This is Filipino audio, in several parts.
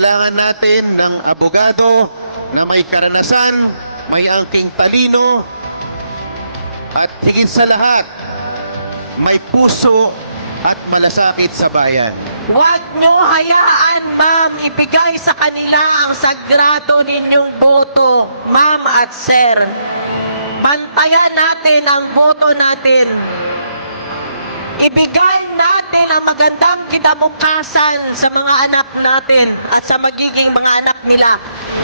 kailangan natin ng abogado na may karanasan, may angking talino, at higit sa lahat, may puso at malasakit sa bayan. Huwag niyo hayaan, ma'am, ibigay sa kanila ang sagrado ninyong boto, ma'am at sir. Pantayan natin ang boto natin. Ibigay natin ang magandang kinabukasan sa mga anak natin at sa magiging mga anak nila.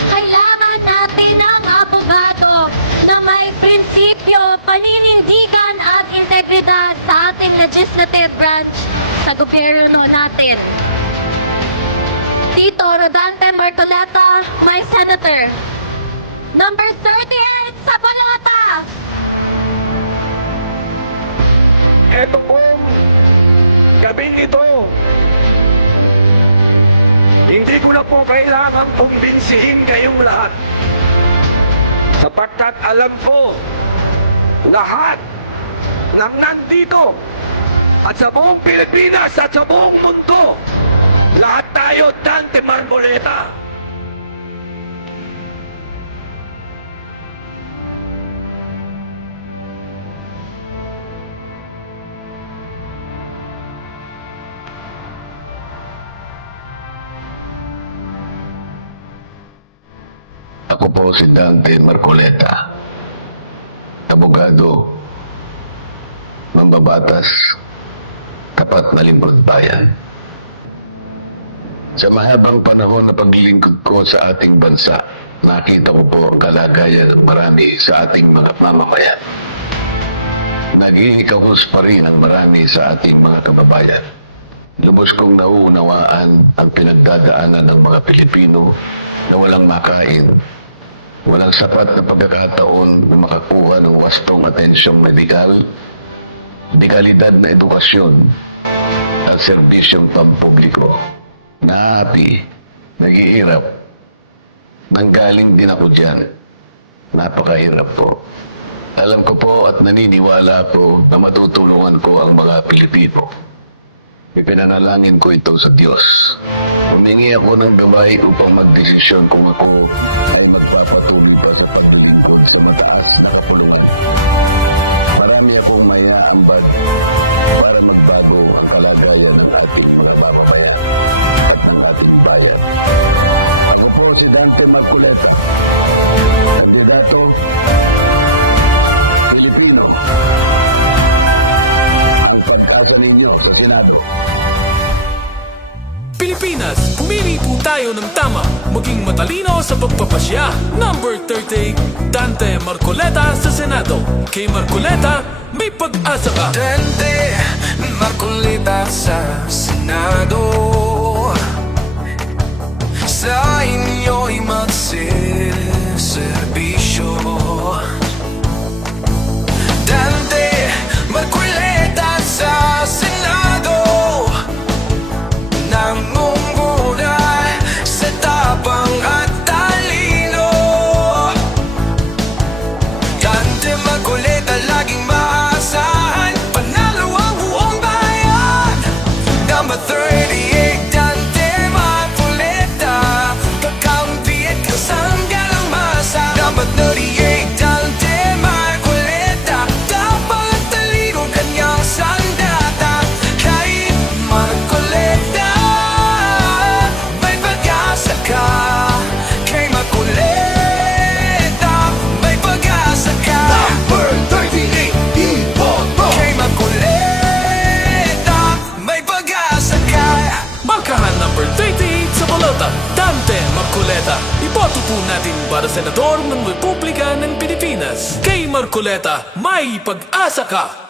Kailangan natin ang abogado na may prinsipyo, paninindigan at integridad sa ating legislative branch sa gobyerno natin. Tito Rodante Marcoleta, my senator. Number 38 sa Bolota. Eto po, gabing ito, hindi ko na po kailangan kumbinsihin kayong lahat. Sapagkat alam po, lahat ng nandito at sa buong Pilipinas at sa buong mundo, lahat tayo Dante Marcoleta. Ako po si Dante Marcoleta, abogado, mambabatas, tapat na lingkod bayan. Sa mahabang panahon na paglilingkod ko sa ating bansa, nakita ko po ang kalagayan ng marami sa ating mga mamamayan. Naging ikahus pa rin ang marami sa ating mga kababayan. Lubos kong nauunawaan ang pinagdadaanan ng mga Pilipino na walang makain, walang sapat na pagkakataon na makakuha ng wastong atensyong medikal, dekalidad na edukasyon at serbisyong pampubliko. Naapi, naghihirap, nanggaling din ako dyan. Napakahirap po. Alam ko po at naniniwala po na matutulungan ko ang mga Pilipino. Ipinanalangin ko ito sa Diyos. Humingi ako ng gabay upang magdesisyon kung ako ay magpapatuloy pa sa paglilingkod sa mataas na kapulungan. Marami akong maya-ambag para magbago ang kalagayan ng ating mga mamamayan at ng ating bayan. Ako po si Dante Marcoleta, kandidato Pilipino. Ang pag-asa ninyo sa Senado. Pilipinas, pumili po tayo ng tama, maging matalino sa pagpapasya. Number 38, Dante Marcoleta sa Senado. Kay Marcoleta, may pag-asa ka. Dante Marcoleta sa Senado. Sa inyo'y magsiservisyo. Dante Marcoleta sa Senado. Nangungunay sa tapang at talino. Dante Marcoleta laging maasahan, panalo ang buong bayan. Number 38 Dante Marcoleta, kakaunti at kasangga ng masa. Number 38 Dante Marcoleta, tapang at talino kanyang sandata. Kahit Marcoleta, may pag-asa ka. Kay Marcoleta, may pag-asa ka. Number 38, iboto. Kay Marcoleta, may pag-asa ka. Markahan number 38 sa Bolota, Dante Marcoleta. Iboto po natin para senador ng Republika ng Pilipinas. Kay Marcoleta, may pag-asa ka.